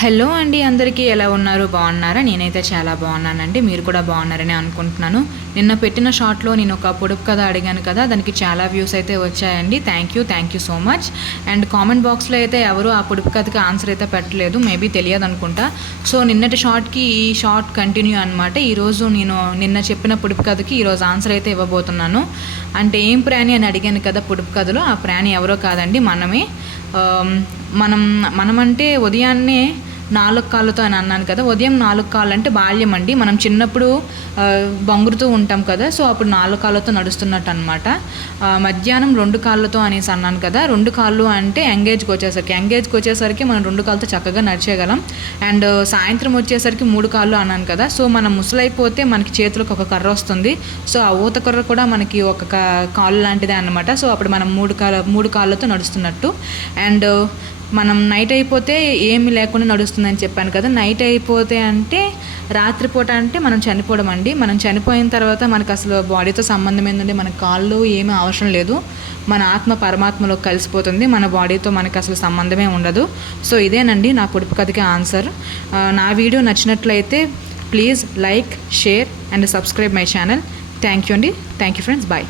Hello అండి, అందరికీ ఎలా ఉన్నారు? బాగున్నారా? నేనైతే చాలా బాగున్నానండి. మీరు కూడా బాగున్నారని అనుకుంటున్నాను. నిన్న పెట్టిన షార్ట్లో నేను ఒక పొడుపు కథ అడిగాను కదా, దానికి చాలా వ్యూస్ అయితే వచ్చాయండి. Thank you so much. And comment బాక్స్లో అయితే ఎవరు ఆ పొడుపు కథకి ఆన్సర్ అయితే పెట్టలేదు, మేబీ తెలియదు అనుకుంటా. సో నిన్నటి షార్ట్కి ఈ షార్ట్ కంటిన్యూ అనమాట. ఈరోజు నేను నిన్న చెప్పిన పొడుపు కథకి ఈరోజు ఆన్సర్ అయితే ఇవ్వబోతున్నాను. అంటే ఏం ప్రాణి అని అడిగాను కదా పొడుపు కథలో, ఆ ప్రాణి ఎవరో కాదండి, మనమే. మనమంటే ఉదయాన్నే 4 కాళ్ళతో అని అన్నాను కదా. ఉదయం 4 కాళ్ళు అంటే బాల్యం అండి. మనం చిన్నప్పుడు బొంగురుతూ ఉంటాం కదా, సో అప్పుడు 4 కాళ్ళతో నడుస్తున్నట్టు అనమాట. మధ్యాహ్నం 2 కాళ్ళతో అనేసి అన్నాను కదా. 2 కాళ్ళు అంటే యంగేజ్కి వచ్చేసరికి మనం 2 కాళ్ళతో చక్కగా నడిచేయగలం. అండ్ సాయంత్రం వచ్చేసరికి 3 కాళ్ళు అన్నాను కదా. సో మనం ముసలైపోతే మనకి చేతులకు ఒక కర్ర వస్తుంది. సో ఆ ఊత కర్ర కూడా మనకి ఒక కాళ్ళు లాంటిదే అనమాట. సో అప్పుడు మనం 3 కాళ్ళతో నడుస్తున్నట్టు. అండ్ మనం నైట్ అయిపోతే ఏమి లేకుండా నడుస్తుందని చెప్పాను కదా. నైట్ అయిపోతే అంటే రాత్రిపూట అంటే మనం చనిపోవడం అండి. మనం చనిపోయిన తర్వాత మనకు అసలు బాడీతో సంబంధం ఏంటంటే మన కాళ్ళు ఏమీ అవసరం లేదు. మన ఆత్మ పరమాత్మలో కలిసిపోతుంది. మన బాడీతో మనకు అసలు సంబంధమే ఉండదు. సో ఇదేనండి నా పొడుపు కథకి ఆన్సర్. నా వీడియో నచ్చినట్లయితే please like, share and subscribe my channel. Thank you అండి. Thank you friends. బాయ్.